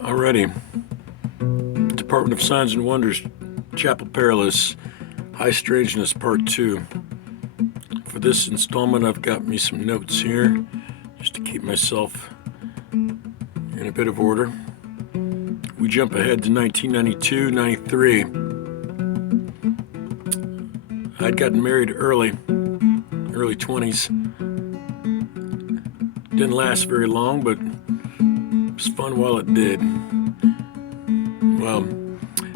Alrighty. Department of Signs and Wonders, Chapel Perilous, High Strangeness Part 2. For this installment, I've got me some notes here, just to keep myself in a bit of order. We jump ahead to 1992-93. I'd gotten married early 20s. Didn't last very long, but it was fun while it did. Well,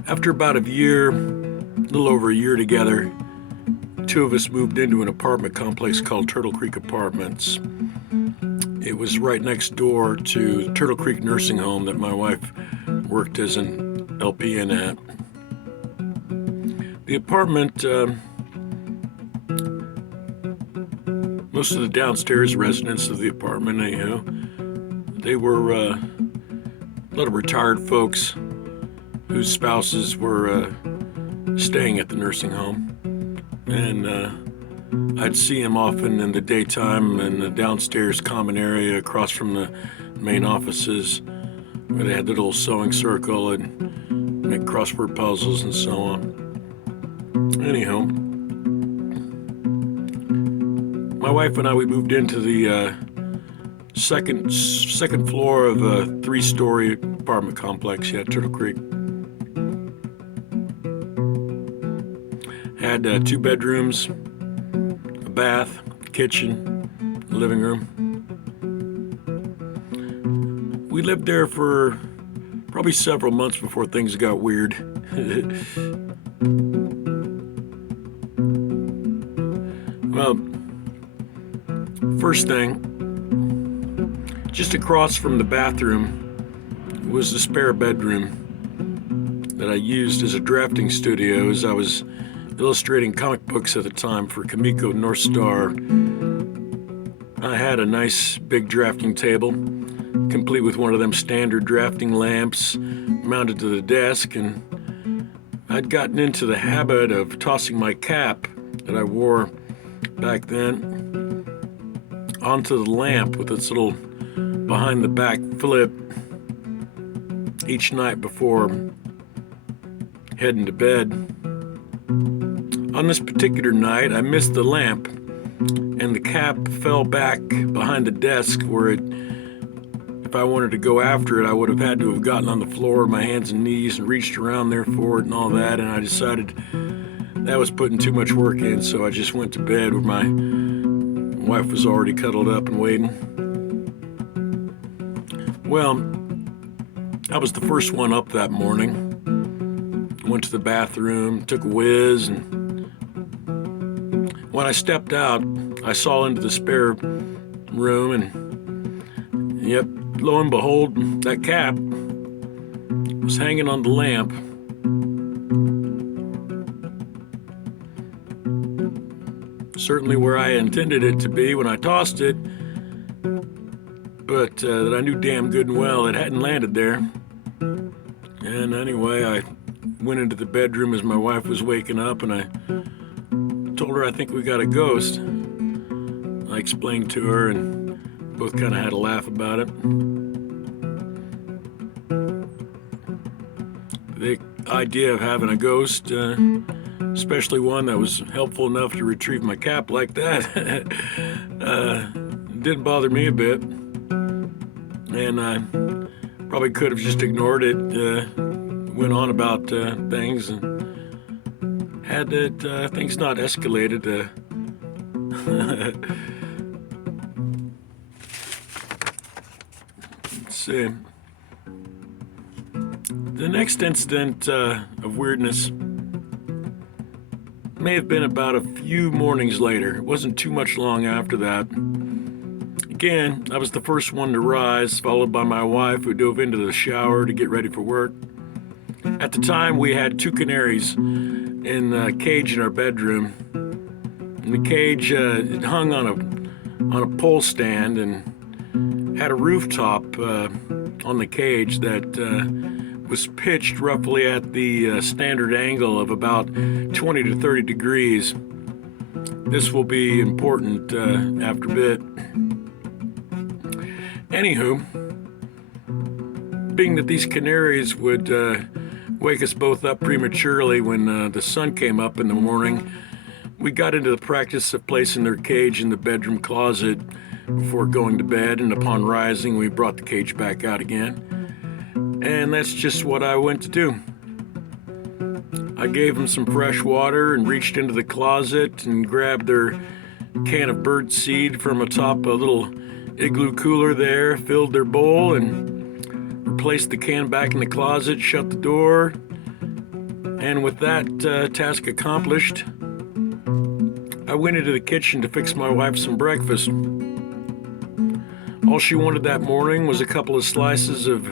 after about a little over a year together, two of us moved into an apartment complex called Turtle Creek Apartments. It was right next door to Turtle Creek Nursing Home that my wife worked as an LPN at. The apartment, most of the downstairs residents of the apartment, anyhow, they were a lot of retired folks whose spouses were staying at the nursing home. And I'd see them often in the daytime in the downstairs common area across from the main offices where they had the little sewing circle and make crossword puzzles and so on. Anyhow, my wife and I, we moved into the second floor of a 3-story apartment complex here at Turtle Creek. Had 2 bedrooms, a bath, kitchen, a living room. We lived there for probably several months before things got weird. Well, first thing, just across from the bathroom was the spare bedroom that I used as a drafting studio as I was illustrating comic books at the time for Kamiko North Star. I had a nice big drafting table, complete with one of them standard drafting lamps mounted to the desk, and I'd gotten into the habit of tossing my cap that I wore back then onto the lamp with its little behind the back flip each night before heading to bed. On this particular night, I missed the lamp, and the cap fell back behind the desk where if I wanted to go after it, I would have had to have gotten on the floor, my hands and knees, and reached around there for it and all that, and I decided that was putting too much work in, so I just went to bed where my wife was already cuddled up and waiting. Well, I was the first one up that morning. Went to the bathroom, took a whiz, and when I stepped out, I saw into the spare room, and yep, lo and behold, that cap was hanging on the lamp. Certainly where I intended it to be when I tossed it, but that I knew damn good and well it hadn't landed there. And anyway, I went into the bedroom as my wife was waking up, and I told her I think we got a ghost. I explained to her, and both kind of had a laugh about it. The idea of having a ghost, especially one that was helpful enough to retrieve my cap like that, didn't bother me a bit. And I probably could have just ignored it, went on about things, and had things not escalated. Let's see. The next incident of weirdness may have been about a few mornings later. It wasn't too much long after that. Again, I was the first one to rise, followed by my wife, who dove into the shower to get ready for work. At the time, we had 2 canaries in a cage in our bedroom. And the cage it hung on a pole stand and had a rooftop on the cage that was pitched roughly at the standard angle of about 20 to 30 degrees. This will be important after a bit. Anywho, being that these canaries would wake us both up prematurely when the sun came up in the morning, we got into the practice of placing their cage in the bedroom closet before going to bed, and upon rising, we brought the cage back out again. And that's just what I went to do. I gave them some fresh water and reached into the closet and grabbed their can of bird seed from atop a little igloo cooler there, filled their bowl, and replaced the can back in the closet, shut the door. And with that task accomplished, I went into the kitchen to fix my wife some breakfast. All she wanted that morning was a couple of slices of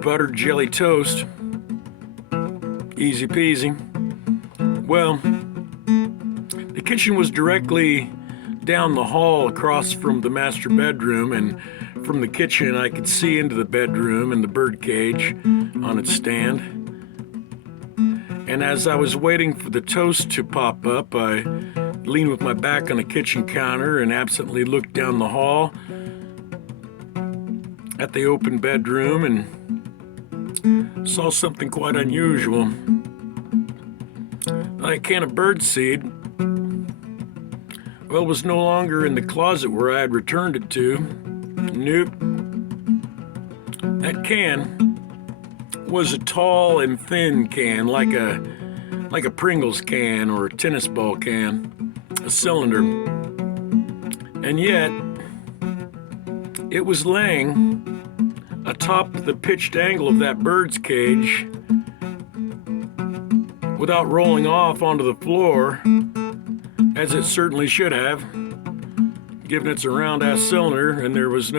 buttered jelly toast. Easy peasy. Well, the kitchen was directly down the hall across from the master bedroom, and from the kitchen I could see into the bedroom and the bird cage on its stand. And as I was waiting for the toast to pop up, I leaned with my back on the kitchen counter and absently looked down the hall at the open bedroom and saw something quite unusual. A can of birdseed, well, was no longer in the closet where I had returned it to. Nope. That can was a tall and thin can, like a Pringles can or a tennis ball can, a cylinder. And yet, it was laying atop the pitched angle of that bird's cage without rolling off onto the floor, as it certainly should have, given it's a round-ass cylinder and there's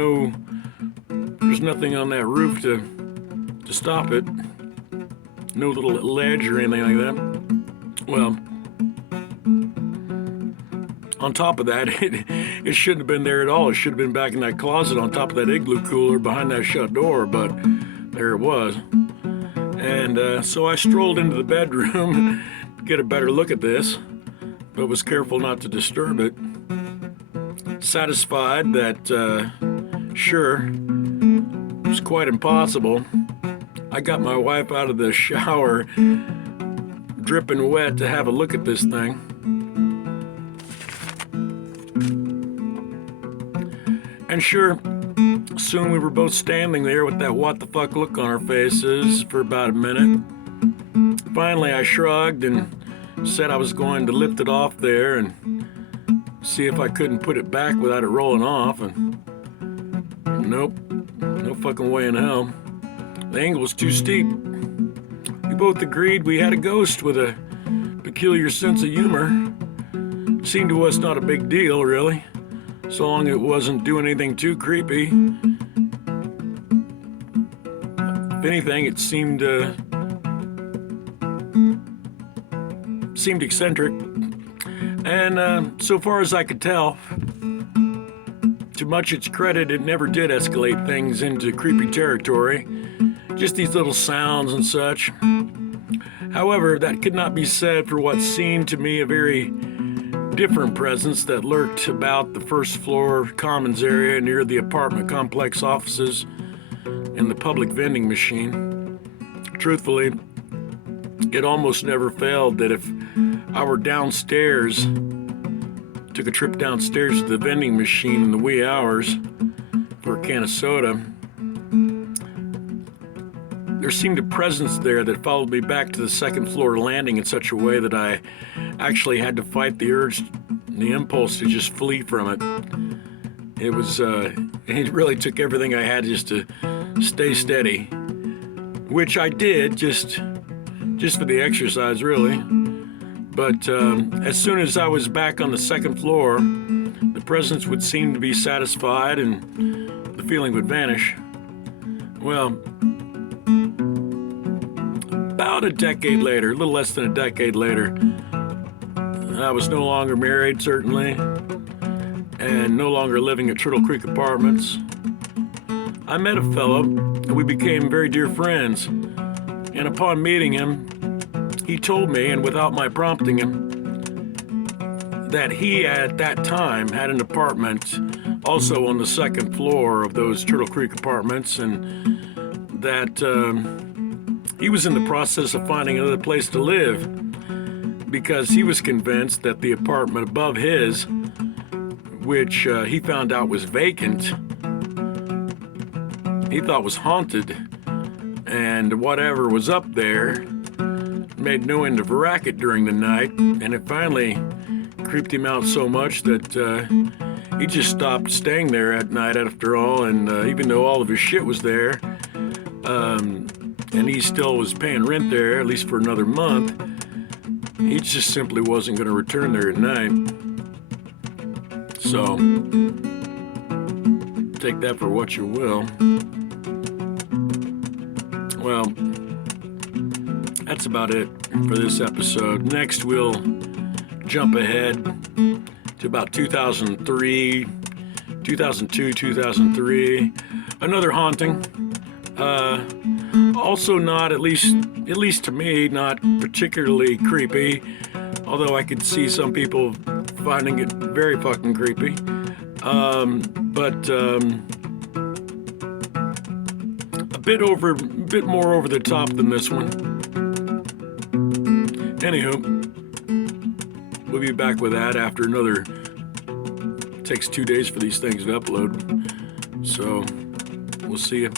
nothing on that roof to stop it. No little ledge or anything like that. Well, on top of that, it shouldn't have been there at all. It should have been back in that closet on top of that igloo cooler behind that shut door, but there it was. And so I strolled into the bedroom to get a better look at this, but was careful not to disturb it. Satisfied that, sure, it was quite impossible, I got my wife out of the shower, dripping wet, to have a look at this thing. And sure, soon we were both standing there with that what the fuck look on our faces for about a minute. Finally, I shrugged and said I was going to lift it off there and see if I couldn't put it back without it rolling off, and nope, no fucking way in hell. The angle was too steep. We both agreed we had a ghost with a peculiar sense of humor. Seemed to us not a big deal, really, so long it wasn't doing anything too creepy. If anything, it seemed eccentric. And so far as I could tell, to much its credit, it never did escalate things into creepy territory. Just these little sounds and such. However, that could not be said for what seemed to me a very different presence that lurked about the first floor commons area near the apartment complex offices and the public vending machine. Truthfully, it almost never failed that if I were downstairs, took a trip downstairs to the vending machine in the wee hours for a can of soda, there seemed a presence there that followed me back to the second floor landing in such a way that I actually had to fight the urge, the impulse to just flee from it. It was, it really took everything I had just to stay steady, which I did just for the exercise, really. But as soon as I was back on the second floor, the presence would seem to be satisfied and the feeling would vanish. Well, about a decade later, a little less than a decade later, I was no longer married, certainly, and no longer living at Turtle Creek Apartments. I met a fellow, and we became very dear friends. And upon meeting him, he told me, and without my prompting him, that he at that time had an apartment also on the second floor of those Turtle Creek Apartments, and that he was in the process of finding another place to live because he was convinced that the apartment above his, which he found out was vacant, he thought was haunted, and whatever was up there made no end of a racket during the night, and it finally creeped him out so much that he just stopped staying there at night after all, and even though all of his shit was there, and he still was paying rent there, at least for another month, he just simply wasn't going to return there at night. So, take that for what you will. Well, that's about it for this episode. Next, we'll jump ahead to about 2003, 2002, 2003. Another haunting. Also not, at least to me, not particularly creepy. Although I could see some people finding it very fucking creepy. But a bit more over the top than this one. Anywho, we'll be back with that after another. It takes 2 days for these things to upload. So, we'll see you.